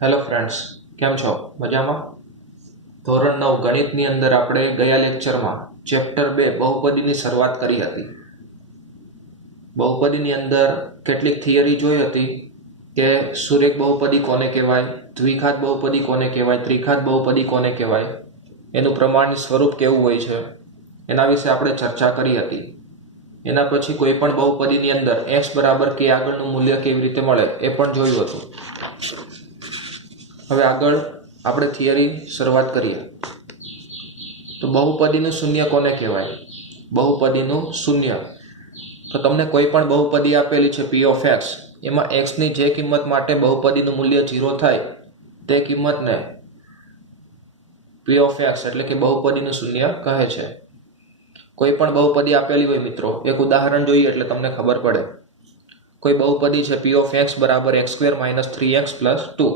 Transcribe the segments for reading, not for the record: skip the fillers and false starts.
Hello friends, કેમ છો? મજામાં? ધોરણ 9 ગણિતની અંદર આપણે ગયા લેક્ચરમાં ચેપ્ટર 2 બહુપદીની શરૂઆત કરી હતી. બહુપદીની અંદર કેટલીક થિયરી જોઈ હતી કે સુરેખ બહુપદી કોને કહેવાય, દ્વિઘાત બહુપદી કોને કહેવાય, ત્રિઘાત બહુપદી કોને કહેવાય, એનું પ્રમાણની સ્વરૂપ કેવું હોય છે, એના વિશે આપણે ચર્ચા કરી હતી. એના પછી કોઈ પણ બહુપદીની અંદર x બરાબર k આગળનું મૂલ્ય કેવી રીતે મળે એ પણ જોયું હતું. હવે આગળ આપણે થિયરી શરૂઆત કરીએ. તો બહુપદીનું શૂન્ય કોને કહેવાય? બહુપદીનું શૂન્ય, તો તમને કોઈ પણ બહુપદી આપેલી છે p of x, એમાં x ની જે કિંમત માટે બહુપદીનું મૂલ્ય 0 થાય તે કિંમતને p of x એટલે કે બહુપદીનું શૂન્ય કહે છે. કોઈ પણ બહુપદી આપેલી હોય મિત્રો, એક ઉદાહરણ જોઈએ એટલે તમને ખબર પડે. કોઈ બહુપદી છે p of x બરાબર x² - 3x + 2.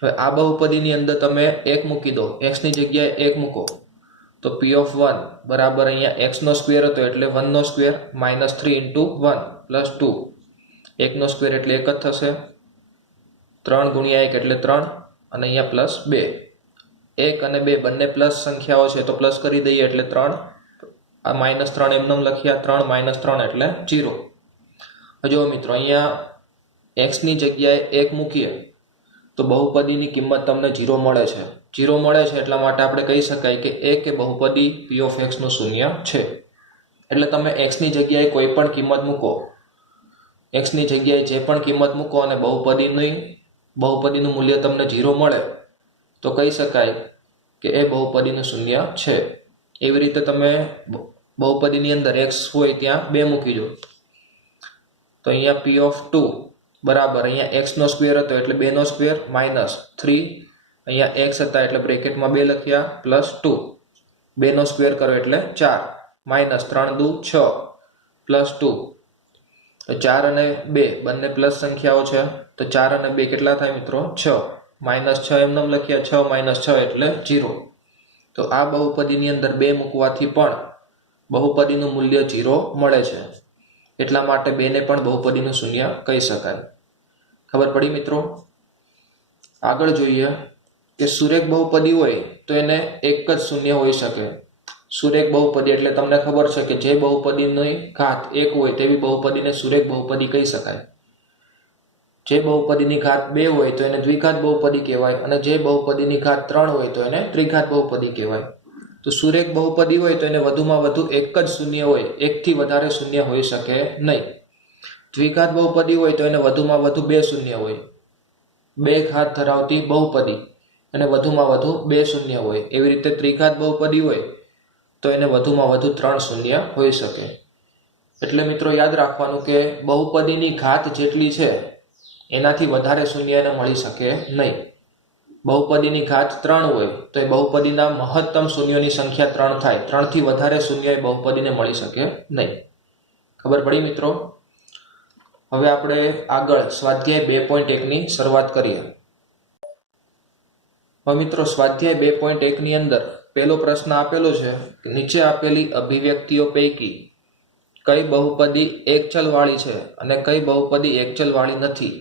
હવે આ બહુપદીની અંદર તમે 1 મૂકી દો, x ની જગ્યાએ 1 મૂકો, તો p of 1 બરાબર અહીંયા x² હતો એટલે 1² - 3 × 1 + 2. 1² એટલે 1 જ થશે, 3 × 1 એટલે 3 અને અહીંયા +2. 1 અને 2 બંને પ્લસ સંખ્યાઓ છે તો પ્લસ કરી દઈએ એટલે 3, આ -3 એમનેમ લખ્યા, 3 - 3 એટલે 0. જો મિત્રો અહીંયા x ની જગ્યાએ 1 મૂકીએ તો બહુપદીની કિંમત તમને 0 મળે છે. 0 મળે છે એટલા માટે આપણે કહી શકાય કે એ બહુપદી p of x નું શૂન્ય છે. એટલે તમે x ની જગ્યાએ કોઈ પણ કિંમત મૂકો, x ની જગ્યાએ જે પણ કિંમત મૂકો અને બહુપદીનું મૂલ્ય તમને 0 મળે તો કહી શકાય કે એ બહુપદીનું શૂન્ય છે. એવી રીતે તમે બહુપદીની અંદર x હોય ત્યાં 2 મૂકી દો, તો અહીંયા p of 2 બરાબર અહીંયા x² હતો એટલે 2² - 3, અહીંયા x હતા એટલે બ્રેકેટમાં 2 લખ્યા +2. 2² કરો એટલે 4, -3 × 2 = 6 +2. 4 અને 2 બંને પ્લસ સંખ્યાઓ છે તો 4 અને 2 કેટલા થાય મિત્રો? 6. -6 એમનેમ લખ્યા, 6 - 6 એટલે 0. તો આ બહુપદીની અંદર 2 મૂકવાથી પણ બહુપદીનું મૂલ્ય 0 મળે છે. એટલા માટે 2 ને પણ બહુપદીનું શૂન્ય કહી શકાય. ખબર પડી મિત્રો? આગળ જોઈએ કે સુરેખ બહુપદી હોય તો એને એક જ શૂન્ય હોઈ શકે. સુરેખ બહુપદી એટલે તમને ખબર છે કે જે બહુપદીની ઘાત 1 હોય તેવી બહુપદીને સુરેખ બહુપદી કહી શકાય. જે બહુપદીની ઘાત 2 હોય તો એને દ્વિઘાત બહુપદી કહેવાય અને જે બહુપદીની ઘાત 3 હોય તો એને ત્રિઘાત બહુપદી કહેવાય. તો સુરેખ બહુપદી હોય તો એને વધુમાં વધુ એક જ શૂન્ય હોય, એકથી વધારે શૂન્ય હોઈ શકે નહીં. દ્વિઘાત બહુપદી હોય તો એને વધુમાં વધુ 2 શૂન્ય હોય. 2 ઘાત ધરાવતી બહુપદી અને વધુમાં વધુ 2 શૂન્ય હોય. એવી રીતે ત્રિઘાત બહુપદી હોય તો એને વધુમાં વધુ 3 શૂન્ય હોઈ શકે. એટલે મિત્રો યાદ રાખવાનું કે બહુપદીની ઘાત જેટલી છે એનાથી વધારે શૂન્ય એને મળી શકે નહીં. બહુપદીની ઘાત 3 હોય તો એ બહુપદીના મહત્તમ શૂન્યોની સંખ્યા 3 થાય. 3 થી વધારે શૂન્ય એ બહુપદીને મળી શકે નહીં. ખબર પડી મિત્રો? હવે આપણે આગળ સ્વાધ્યાય 2.1 ની શરૂઆત કરીએ. હવે મિત્રો સ્વાધ્યાય 2.1 ની અંદર પહેલો પ્રશ્ન આપેલો છે કે નીચે આપેલી અભિવ્યક્તિઓ પૈકી કઈ બહુપદી એક ચલ વાળી છે અને કઈ બહુપદી એક ચલ વાળી નથી.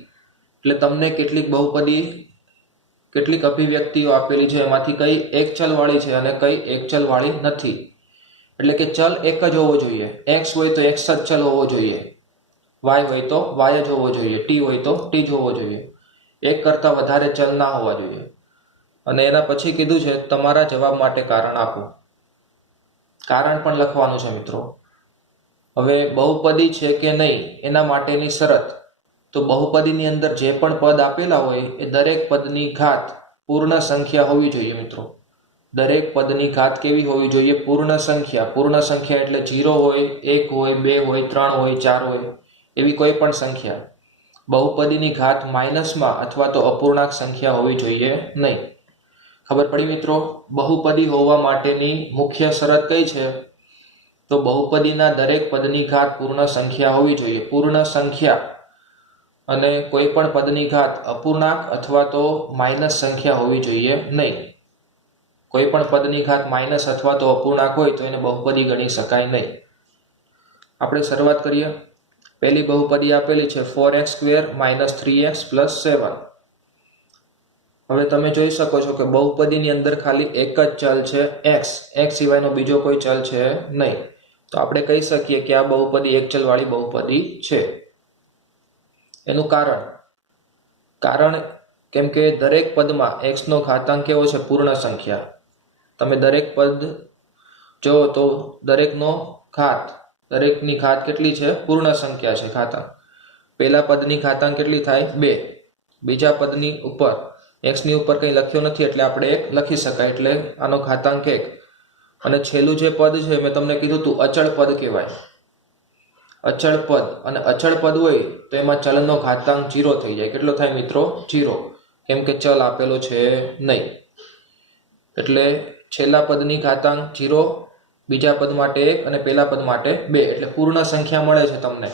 એટલે તમને કેટલીક અભિવ્યક્તિઓ આપેલી છે, એમાંથી કઈ એક ચલ વાળી છે અને કઈ એક ચલ વાળી નથી. એટલે કે ચલ એક જ હોવો જોઈએ. x હોય તો x જ ચલ હોવો જોઈએ, y હોય તો y જ હોવો જોઈએ, t હોય તો t જ હોવો જોઈએ. એક કરતાં વધારે ચલ ના હોવા જોઈએ. અને એના પછી કીધું છે તમારા જવાબ માટે કારણ આપો. કારણ પણ લખવાનું છે મિત્રો. હવે બહુપદી છે કે નહીં એના માટેની શરત, તો બહુપદીની અંદર જે પણ પદ આપેલા હોય એ દરેક પદની ઘાત પૂર્ણ સંખ્યા હોવી જોઈએ મિત્રો. દરેક પદની ઘાત કેવી હોવી જોઈએ? પૂર્ણ સંખ્યા. પૂર્ણ સંખ્યા એટલે 0 હોય, 1 હોય, 2 હોય, 3 હોય, 4 હોય, એવી કોઈ પણ સંખ્યા. બહુપદીની ઘાત માઇનસમાં અથવા તો અપૂર્ણાંક સંખ્યા હોવી જોઈએ નહીં. ખબર પડી મિત્રો? બહુપદી હોવા માટેની મુખ્ય શરત કઈ છે? તો બહુપદીના દરેક પદની ઘાત પૂર્ણ સંખ્યા હોવી જોઈએ. પૂર્ણ સંખ્યા અને કોઈ પણ પદની ઘાત અપૂર્ણાંક અથવા તો માઇનસ સંખ્યા હોવી જોઈએ નહીં. કોઈ પણ પદની ઘાત માઇનસ અથવા તો અપૂર્ણાંક હોય તો એને બહુપદી ગણી શકાય નહીં. આપણે શરૂઆત કરીએ. પહેલી બહુપદી આપેલી છે 4x² - 3x + 7. હવે તમે જોઈ શકો છો કે બહુપદીની અંદર ખાલી એક જ ચલ છે એક્સ. એક્સ સિવાયનો બીજો કોઈ ચલ છે નહીં. તો આપણે કહી શકીએ કે આ બહુપદી એક ચલવાળી બહુપદી છે. એનું કારણ કેમ કે દરેક પદમાં એક્સનો ઘાતાંક કેવો છે? પૂર્ણ સંખ્યા. તમે દરેક પદ જો તો દરેકની ઘાત કેટલી છે? પૂર્ણ સંખ્યા છે ઘાતાંક. પહેલા પદની ઘાતાંક કેટલી થાય? 2. બીજા પદની ઉપર એક્સની ઉપર કંઈ લખ્યું નથી એટલે આપણે 1 લખી શકાય, એટલે આનો ઘાતાંક 1. અને છેલ્લું જે પદ છે મેં તમને કીધું હતું અચળ પદ કહેવાય. અચળ પદ, અને અચળ પદ હોય તો એમાં ચલનો ઘાતાંક 0 થઈ જાય. કેટલો થાય મિત્રો? 0. કેમ કે ચલ આપેલો છે નહીં. એટલે છેલ્લા પદની ઘાતાંક 0, બીજા પદ માટે 1 અને પહેલા પદ માટે 2. એટલે પૂર્ણ સંખ્યા મળે છે તમને.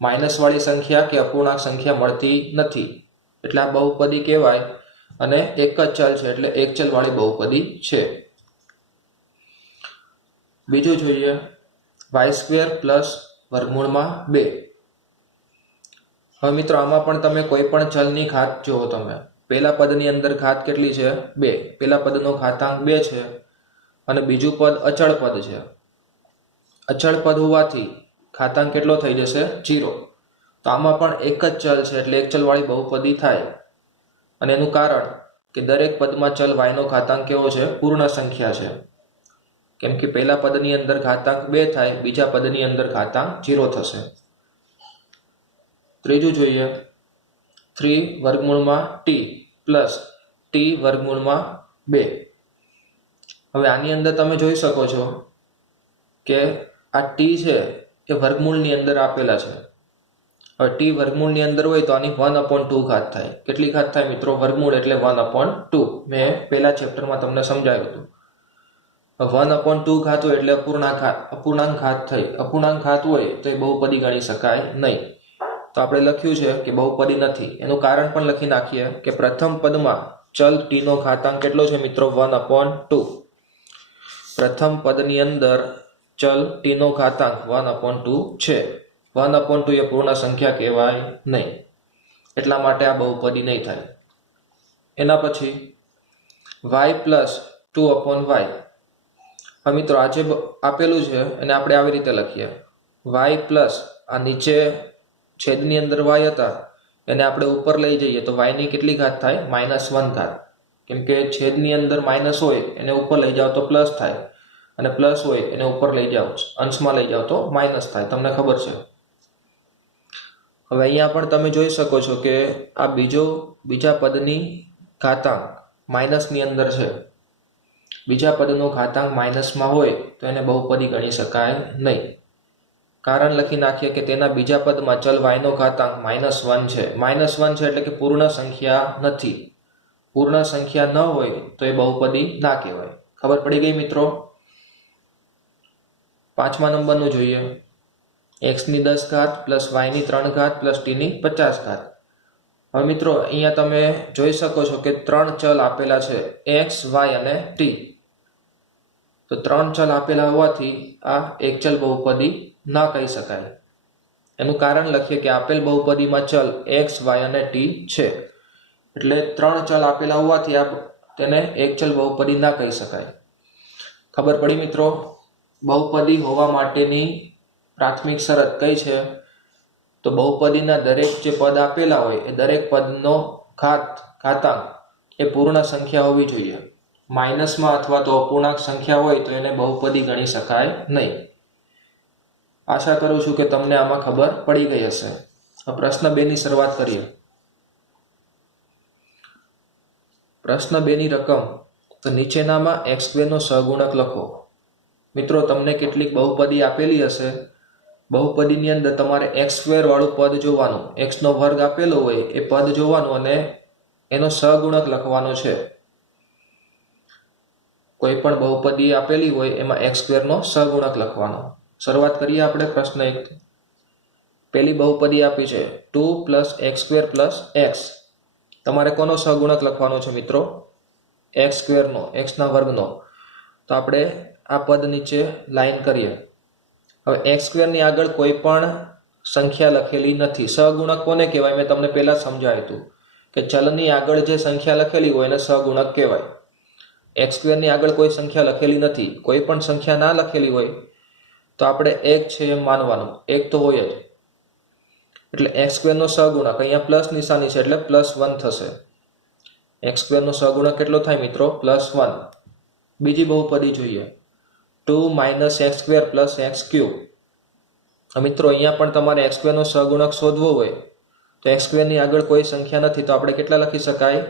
માઇનસ વાળી સંખ્યા કે અપૂર્ણાંક સંખ્યા મળતી નથી. એટલે આ બહુપદી કહેવાય. અને એક જ ચલ છે એટલે એક ચલ વાળી બહુપદી છે. બીજું જોઈએ, y² + વર્ગમૂળમાં 2. હવે મિત્રો આમાં પણ તમે કોઈ પણ ચલની ઘાત જુઓ. તમે પહેલા પદની અંદર ઘાત કેટલી છે? 2. પહેલા પદનો ઘાતાંક 2 છે અને બીજું પદ અચળ પદ છે. અચળ પદ હોવાથી ઘાતાંક કેટલો થઈ જશે? 0. તો આમાં પણ એક જ ચલ છે એટલે એક ચલવાળી બહુપદી થાય. અને એનું કારણ કે દરેક પદમાં ચલ yનો ઘાતાંક કેવો છે? પૂર્ણ સંખ્યા છે. કેમ કે પહેલા પદની અંદર ઘાતાંક 2 થાય, બીજા પદની અંદર ઘાતાંક 0 થશે. ત્રીજું જોઈએ, 3 વર્ગમૂળમાં t પ્લસ t વર્ગમૂળમાં 2. હવે આની અંદર તમે જોઈ શકો છો કે આ t છે એ વર્ગમૂળની અંદર આપેલા છે. હવે t વર્ગમૂળની અંદર હોય તો આની 1/2 ઘાત થાય. કેટલી ઘાત થાય મિત્રો? વર્ગમૂળ એટલે 1/2. મેં પહેલા ચેપ્ટરમાં તમને સમજાવ્યું હતું. 1/2 ઘાત હોય એટલે અપૂર્ણાંક ઘાત થઈ. અપૂર્ણાંક ઘાત હોય તો એ બહુપદી ગણી શકાય નહીં. તો આપણે લખ્યું છે કે બહુપદી નથી. એનું કારણ પણ લખી નાખીએ કે પ્રથમ પદમાં ચલ t નો ઘાતાંક કેટલો છે મિત્રો? 1/2. પ્રથમ પદની અંદર ચલ t નો ઘાતાંક 1/2 છે. 1/2 એ પૂર્ણ સંખ્યા કહેવાય નહીં. એટલા માટે આ બહુપદી નહીં થાય. એના પછી y + 2/y. હવે મિત્રો આ જે આપેલું છે એને આપણે આવી રીતે લખીએ, y પ્લસ આ નીચે છેદની અંદર y હતા એને આપણે ઉપર લઈ જઈએ તો y ની કેટલી ઘાત થાય? -1 ઘાત. કેમ કે છેદની અંદર માઇનસ હોય એને ઉપર લઈ જાઓ તો પ્લસ થાય, અને પ્લસ હોય એને ઉપર લઈ જાઓ, અંશમાં લઈ જાઓ તો માઇનસ થાય. તમને ખબર છે. હવે અહીંયા પણ તમે જોઈ શકો છો કે આ બીજા પદની ઘાતાંક માઇનસની અંદર છે. બીજા પદનો ઘાતાંક માઇનસમાં હોય તો એને બહુપદી ગણી શકાય નહીં. કારણ લખી નાખીએ કે તેના બીજા પદમાં ચલ yનો ઘાતાંક -1 છે. -1 છે એટલે કે પૂર્ણ સંખ્યા નથી. પૂર્ણ સંખ્યા ન હોય તો એ બહુપદી ના કહેવાય. ખબર પડી ગઈ મિત્રો? 5મા નંબરનું જોઈએ, x ની 10 ઘાત પ્લસ y ની 3 ઘાત પ્લસ t ની 50 ઘાત. હવે મિત્રો અહીંયા તમે જોઈ શકો છો કે 3 ચલ આપેલા છે, x, y અને t. તો 3 ચલ આપેલા હોવાથી આ એક ચલ બહુપદી ના કહી શકાય. એનું કારણ લખીએ કે આપેલ બહુપદીમાં ચલ x, y અને t છે. એટલે 3 ચલ આપેલા હોવાથી તેને એક ચલ બહુપદી ના કહી શકાય. ખબર પડી મિત્રો? બહુપદી હોવા માટેની પ્રાથમિક શરત કઈ છે? તો બહુપદીના દરેક જે પદ આપેલા હોય એ દરેક પદનો ઘાતાંક એ પૂર્ણ સંખ્યા હોવી જોઈએ. માઇનસમાં અથવા તો અપૂર્ણાંક સંખ્યા હોય તો એને બહુપદી ગણી શકાય નહીં. આશા કરું છું કે તમને આમાં ખબર પડી ગઈ હશે. પ્રશ્ન 2 ની શરૂઆત કરીએ. પ્રશ્ન 2 ની રકમ, તો નીચેનામાં x² નો સહગુણક લખો. મિત્રો તમને કેટલીક બહુપદી આપેલી હશે. બહુપદીની અંદર તમારે x² વાળું પદ જોવાનું, x નો વર્ગ આપેલો હોય એ પદ જોવાનું અને એનો સહગુણક લખવાનો છે. કોઈ પણ બહુપદી આપેલી હોય એમાં x² નો સહગુણક લખવાનો. શરૂઆત કરીએ આપણે પ્રશ્ન 1. પહેલી બહુપદી આપી છે 2 + x² + x. તમારે કોનો સહગુણક લખવાનો છે મિત્રો? x² નો, x ના વર્ગનો. તો આપણે આ પદ નીચે લાઈન કરીએ. હવે x² ની આગળ કોઈ પણ સંખ્યા લખેલી નથી. સહગુણક કોને કહેવાય? મેં તમને પહેલા સમજાવ્યું હતું કે ચલની આગળ જે સંખ્યા લખેલી હોય એને સહગુણક કહેવાય. એક્સ સ્ક્વેરની આગળ કોઈ સંખ્યા લખેલી નથી, કોઈ પણ સંખ્યા ના લખેલી હોય તો આપણે એક છે એમ માનવાનું, એક તો હોય જ. એટલે એક્સ સ્ક્વેરનો સહગુણક અહીંયા પ્લસ નિશાની છે એટલે +1 થશે. એક્સ સ્ક્વેરનો સહગુણક કેટલો થાય મિત્રો? +1. બીજી બહુપદી જોઈએ, 2 - x² + x³. મિત્રો અહીંયા પણ તમારે એક્સ સ્ક્વેરનો સહગુણક શોધવો હોય તો એક્સ સ્ક્વેરની આગળ કોઈ સંખ્યા નથી તો આપણે કેટલા લખી શકાય?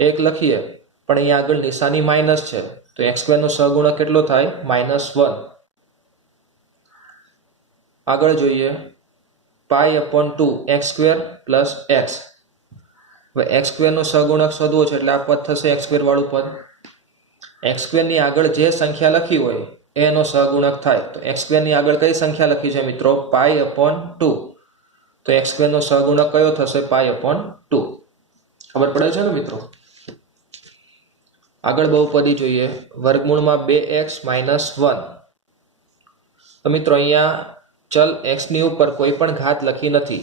1 લખીએ, પણ અહીંયા આગળ નિશાની માઇનસ છે તો એક્સ સ્ક્વેરનો સહગુણક કેટલો થાય? -1. આગળ જોઈએ π/2 x² + x. હવે એક્સ સ્ક્વેરનો સહગુણક શોધવો છે એટલે આ પદ થશે x² વાળું પદ. એક્સ સ્ક્વેરની આગળ જે સંખ્યા લખી હોય એનો સહગુણક થાય. તો એક્સ સ્ક્વેરની આગળ કઈ સંખ્યા લખી છે મિત્રો? π/2. તો એક્સ સ્ક્વેરનો સહગુણક કયો થશે? π/2. ખબર પડે છે ને મિત્રો? આગળ બહુપદી જોઈએ, વર્ગમૂળમાં 2x - 1. તો મિત્રો અહીંયા ચલ x ની ઉપર કોઈ પણ ઘાત લખી નથી.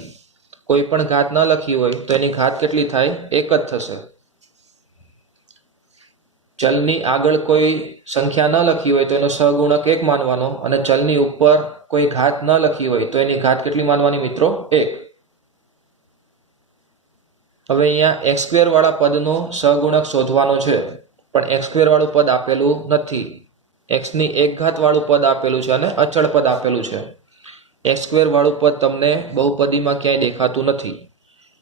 કોઈ પણ ઘાત ન લખી હોય તો એની ઘાત કેટલી થાય? 1 જ થશે. ચલની આગળ કોઈ સંખ્યા ન લખી હોય તો એનો સહગુણક 1 માનવાનો, અને ચલની ઉપર કોઈ ઘાત ન લખી હોય તો એની ઘાત કેટલી માનવાની મિત્રો? 1. હવે અહીંયા x² વાળા પદનો સહગુણક શોધવાનો છે, પણ x² વાળું પદ આપેલું નથી. x ની 1 ઘાત વાળું પદ આપેલું છે અને અચળ પદ આપેલું છે. x² વાળું પદ તમને બહુપદીમાં ક્યાંય દેખાતું નથી.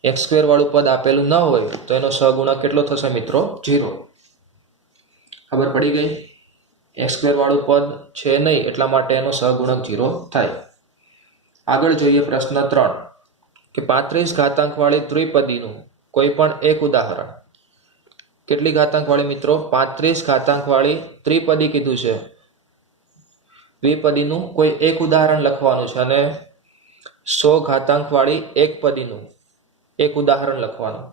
x² વાળું પદ આપેલું ન હોય તો એનો સહગુણક કેટલો થશે મિત્રો? 0. ખબર પડી ગઈ? x² વાળું પદ છે નહીં એટલા માટે એનો સહગુણક 0 થાય. આગળ જોઈએ પ્રશ્ન 3 કે 35 ઘાતાંક વાળી દ્વિપદીનું કોઈ પણ એક ઉદાહરણ. કેટલી ઘાતાંક વાળી મિત્રો? 35 ઘાતાંક વાળી ત્રિપદી કીધું છે. દ્વિપદીનું કોઈ એક ઉદાહરણ લખવાનું છે અને 100 ઘાતાંક વાળી એકપદીનું એક ઉદાહરણ લખવાનું.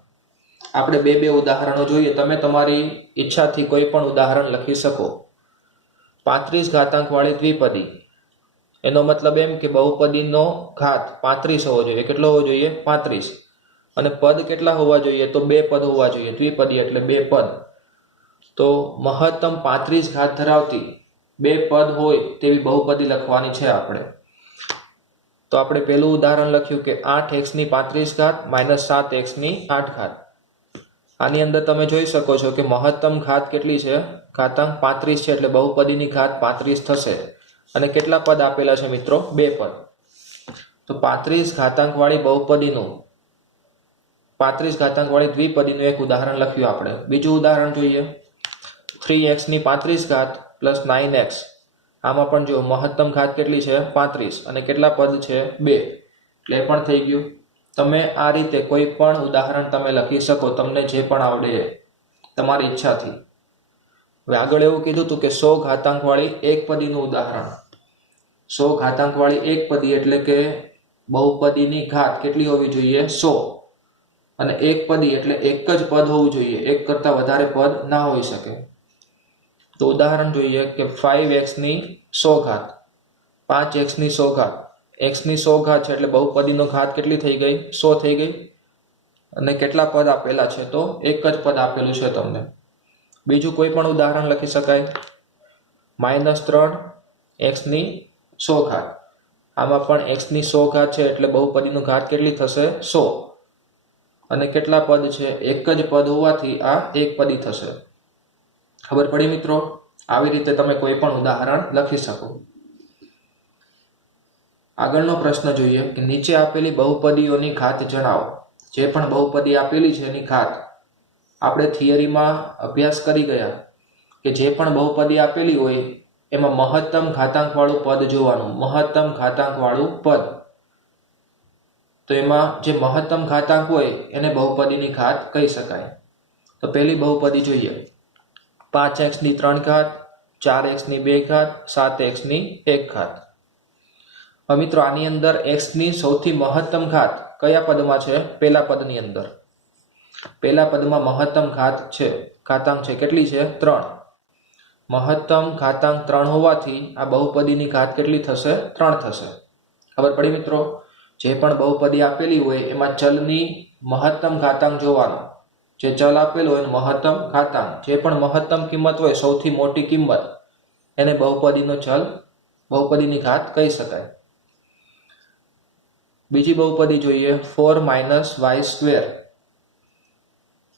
આપણે બે ઉદાહરણો જોઈએ, તમે તમારી ઈચ્છાથી કોઈ પણ ઉદાહરણ લખી શકો. 35 ઘાતાંક વાળી દ્વિપદી, એનો મતલબ એમ કે બહુપદીનો ઘાત 35 હોવો જોઈએ. કેટલો હોવો જોઈએ? 35. અને પદ કેટલા હોવા જોઈએ? તો 2 પદ હોવા જોઈએ. દ્વિપદી એટલે 2 પદ. તો મહત્તમ 35 ઘાત ધરાવતી 2 પદ હોય તેવી બહુપદી લખવાની છે આપણે. તો આપણે પહેલું ઉદાહરણ લખ્યું કે 8x ની 35 ઘાત - 7x ની 8 ઘાત. આની અંદર તમે જોઈ શકો છો કે મહત્તમ ઘાત કેટલી છે? ઘાતાંક 35 છે એટલે બહુપદીની ઘાત 35 થશે. અને કેટલા પદ આપેલા છે મિત્રો? 2 પદ. તો 35 ઘાતાંક વાળી બહુપદીનું 35 ઘાતાંક વાળી દ્વિપદીનું એક ઉદાહરણ લખ્યું આપણે. બીજું ઉદાહરણ જોઈએ, 3x ની 35 ઘાત + 9x. આમાં પણ જો મહત્તમ ઘાત કેટલી છે? 35. અને કેટલા પદ છે? 2. એટલે પણ થઈ ગયું. તમે આ રીતે કોઈ પણ ઉદાહરણ તમે લખી શકો, તમને જે પણ આવડે તમારી ઈચ્છાથી. હવે આગળ એવું કીધું હતું કે 100 ઘાતાંક વાળી એકપદીનું ઉદાહરણ. 100 ઘાતાંક વાળી એકપદી એટલે કે બહુપદીની ઘાત કેટલી હોવી જોઈએ? 100. અને એકપદી એટલે એક જ પદ હોવું જોઈએ, એક કરતા વધારે પદ ના હોઈ શકે. તો ઉદાહરણ જોઈએ કે 5x ની 100 ઘાત, 5x ની 100 ઘાત. x ની 100 ઘાત છે એટલે બહુપદીનો ઘાત કેટલી થઈ ગઈ? 100 થઈ ગઈ. અને કેટલા પદ આપેલા છે? તો એક જ પદ આપેલું છે તમને. બીજું કોઈ પણ ઉદાહરણ લખી શકાય, -3x ની 100 ઘાત. આમાં પણ x ની 100 ઘાત છે એટલે બહુપદીનો ઘાત કેટલી થશે? 100. અને કેટલા પદ છે? એક જ પદ હોવાથી આ એકપદી થશે. ખબર પડી મિત્રો? આવી રીતે તમે કોઈ પણ ઉદાહરણ લખી શકો. આગળનો પ્રશ્ન જોઈએ કે નીચે આપેલી બહુપદીઓની ઘાત જણાવો. જે પણ બહુપદી આપેલી છે એની ઘાત. આપણે થિયરીમાં અભ્યાસ કરી ગયા કે જે પણ બહુપદી આપેલી હોય એમાં મહત્તમ ઘાતાંક વાળું પદ જોવાનું. મહત્તમ ઘાતાંક વાળું પદ. તો એમાં જે મહત્તમ ઘાતાંક હોય એને બહુપદીની ઘાત કહી શકાય. તો પહેલી બહુપદી જોઈએ, 5x ની 3 ઘાત, 4x ની 2 ઘાત, 7x ની 1 ઘાત. હવે મિત્રો આની અંદર x ની સૌથી મહત્તમ ઘાત કયા પદમાં છે? પહેલા પદની અંદર. પહેલા પદમાં મહત્તમ ઘાત છે, ઘાતાંક છે. કેટલી છે? 3. મહત્તમ ઘાતાંક 3 હોવાથી આ બહુપદીની ઘાત કેટલી થશે? 3 થશે. ખબર પડી મિત્રો? જે પણ બહુપદી આપેલી હોય એમાં ચલની મહત્તમ ઘાતાંક જોવાનો, જે ચલ આપેલો હોય મહત્તમ ઘાતાંક, જે પણ મહત્તમ કિંમત હોય, સૌથી મોટી કિંમત, એને બહુપદીનો ચલ, બહુપદીની ઘાત કહી શકાય. બીજી બહુપદી જોઈએ 4 - y².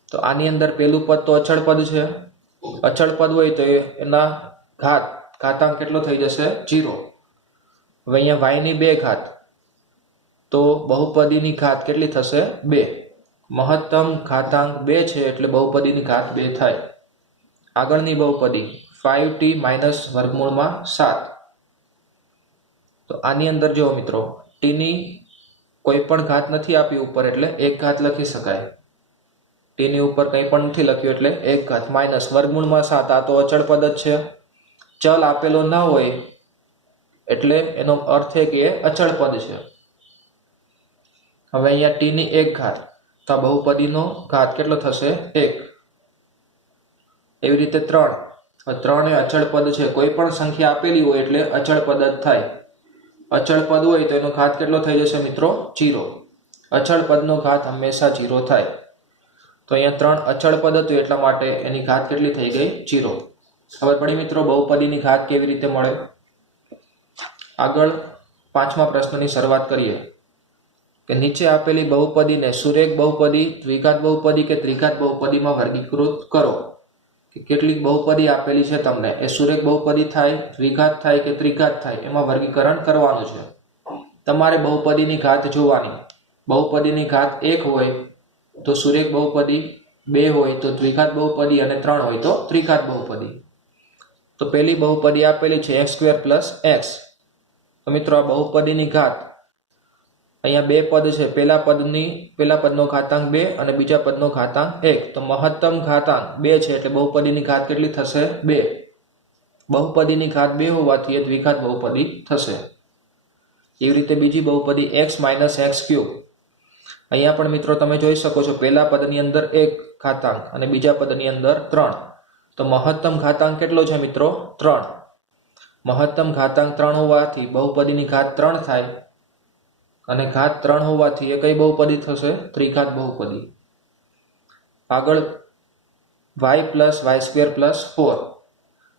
તો આની અંદર પેલું પદ તો અચળ પદ છે. અચળ પદ હોય તો એના ઘાતાંક કેટલો થઈ જશે? 0. હવે અહીંયા y ની 2 ઘાત, તો બહુપદીની ઘાત કેટલી થશે? 2. મહત્તમ ઘાતાંક 2 છે એટલે બહુપદીની ઘાત 2 થાય. આગળની બહુપદી 5t - વર્ગમૂળમાં 7. તો આની અંદર જો મિત્રો t ની કોઈ પણ ઘાત નથી આપી ઉપર એટલે એક ઘાત લખી શકાય. t ની ઉપર કંઈ પણ નથી લખ્યું એટલે એક ઘાત માઇનસ વર્ગમૂળમાં 7. આ તો અચળ પદ જ છે. ચલ આપેલો ન હોય એટલે એનો અર્થ એ કે અચળ પદ છે. હવે અહીંયા t ની એક ઘાત, તો આ બહુપદીનો ઘાત કેટલો થશે? 1. એવી રીતે 3. 3 એ અચળ પદ છે. કોઈ પણ સંખ્યા આપેલી હોય એટલે અચળ પદ જ થાય. અચળ પદ હોય તો એનો ઘાત કેટલો થઈ જશે મિત્રો? 0. અચળ પદનો ઘાત હંમેશા 0 થાય. તો અહીંયા 3 અચળ પદ હતું એટલા માટે એની ઘાત કેટલી થઈ ગઈ? 0. ખબર પડી મિત્રો બહુપદીની ઘાત કેવી રીતે મળે? આગળ 5મા પ્રશ્નની શરૂઆત કરીએ કે નીચે આપેલી બહુપદીને સુરેખ બહુપદી, દ્વિઘાત બહુપદી કે ત્રિઘાત બહુપદીમાં વર્ગીકૃત કરો. કે કેટલીક બહુપદી આપેલી છે તમને, એ સુરેખ બહુપદી થાય, દ્વિઘાત થાય કે ત્રિઘાત થાય, એમાં વર્ગીકરણ કરવાનું છે. તમારે બહુપદીની ઘાત જોવાની. બહુપદીની ઘાત 1 હોય તો સુરેખ બહુપદી, 2 હોય તો દ્વિઘાત બહુપદી અને 3 હોય તો ત્રિઘાત બહુપદી. તો પહેલી બહુપદી આપેલી છે x² + x. તો મિત્રો આ બહુપદીની ઘાત, અહીંયા 2 પદ છે. પહેલા પદનો ઘાતાંક 2 અને બીજા પદનો ઘાતાંક 1. તો મહત્તમ ઘાતાંક 2 છે એટલે બહુપદીની ઘાત કેટલી થશે? 2. બહુપદીની ઘાત 2 હોવાથી એ દ્વિઘાત બહુપદી થશે. એવી રીતે બીજી બહુપદી x - x³. અહીંયા પણ મિત્રો તમે જોઈ શકો છો પહેલા પદની અંદર 1 ઘાતાંક અને બીજા પદની અંદર 3. તો મહત્તમ ઘાતાંક કેટલો છે મિત્રો? 3. મહત્તમ ઘાતાંક 3 હોવાથી બહુપદીની ઘાત 3 થાય અને ઘાત 3 હોવાથી એ કઈ બહુપદી થશે? ત્રિઘાત બહુપદી. આગળ y + y² + 4.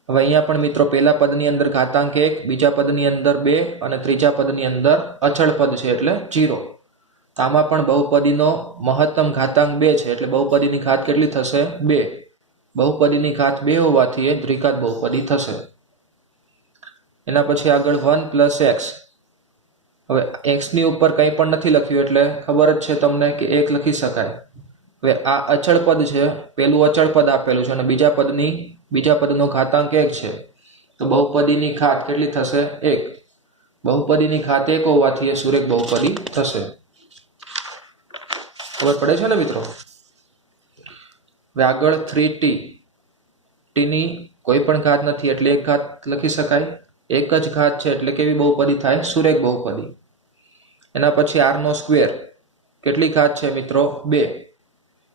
હવે અહીંયા પણ મિત્રો પહેલા પદની અંદર ઘાતાંક 1, બીજા પદની અંદર 2 અને ત્રીજા પદની અંદર અચળ પદ છે એટલે 0. આમાં પણ બહુપદીનો મહત્તમ ઘાતાંક 2 છે એટલે બહુપદીની ઘાત કેટલી થશે? 2. બહુપદીની ઘાત 2 હોવાથી એ દ્વિઘાત બહુપદી થશે. એના પછી આગળ 1 + x. હવે x ની ઉપર કંઈ પણ નથી લખ્યું એટલે ખબર જ છે તમને કે 1 લખી શકાય. હવે આ અચળ પદ છે, પેલું અચળ પદ આપેલું છે અને બીજા પદનો ઘાતાંક 1 છે. તો બહુપદીની ઘાત કેટલી થશે? 1. બહુપદીની ઘાત 1 હોવાથી એ સુરેખ બહુપદી થશે. ખબર પડે છે ને મિત્રો? હવે આગળ 3t. t ની કોઈ પણ ઘાત નથી એટલે એક ઘાત લખી શકાય. એક જ ઘાત છે એટલે કેવી બહુપદી થાય? સુરેખ બહુપદી. એના પછી r². કેટલી ઘાત છે મિત્રો? 2.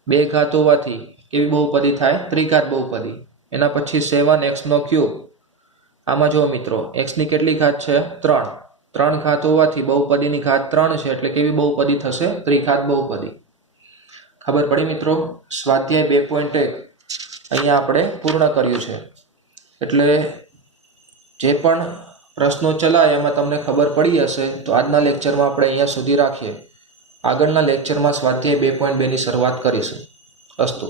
2 ઘાત હોવાથી કેવી બહુપદી થાય? ત્રિઘાત બહુપદી. એના પછી 7x³. આમાં જો મિત્રો x ની કેટલી ઘાત છે? 3. 3 ઘાત હોવાથી બહુપદીની ઘાત 3 છે એટલે કેવી બહુપદી થશે? ત્રિઘાત બહુપદી. ખબર પડી મિત્રો? સ્વાધ્યાય 2.1 અહીંયા આપણે પૂર્ણ કર્યું છે. એટલે જે પણ પ્રશ્નો ચલાય એમાં તમને ખબર પડી હશે. તો આજના લેક્ચરમાં આપણે અહીંયા સુધી રાખીએ. આગળના લેક્ચરમાં સ્વાધ્યાય 2.2 ની શરૂઆત કરીશું. અસ્તુ.